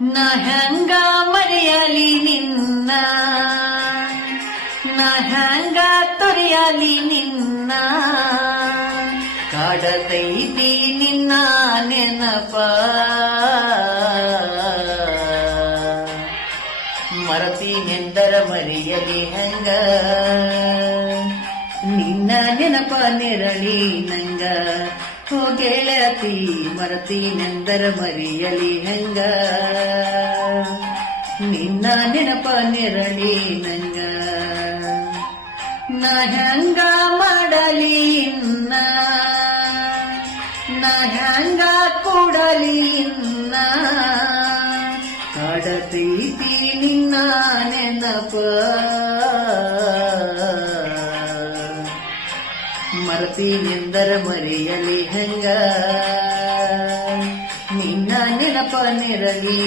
ನಾ ಹೆಂಗ ಮರೆಯಲಿ ನಿನ್ನ, ನಾ ಹೆಂಗ ತೊರೆಯಲಿ ನಿನ್ನ, ಕಾಡತೈತಿ ನಿನ್ನ ನೆನಪ, ಮರತೀನೆಂದರ ಮರೆಯಲಿ ಹೆಂಗ, ನಿನ್ನ ನೆನಪ ನೆರಳಿ ನಂಗ, ಹೋ ಗೆಳತಿ ಮರತೀನೆಂದರ ಮರೆಯಲಿ ಹೆಂಗ, ನಿನ್ನ ನೆನಪ ನೆರಳಿ ನಂಗ, ನಾ ಹೆಂಗ ಮಾಡಲಿ ಇನ್ನ, ನಾ ಹೆಂಗ ಕೂಡಲಿ ಇನ್ನ, ಕಾಡತೈತಿ ನಿನ್ನ ನೆನಪ, ಮರತೀನೆಂದರ ಮರೆಯಲಿ ಹೆಂಗ, ನಿನ್ನ ನೆನಪ ನೆರಳಿ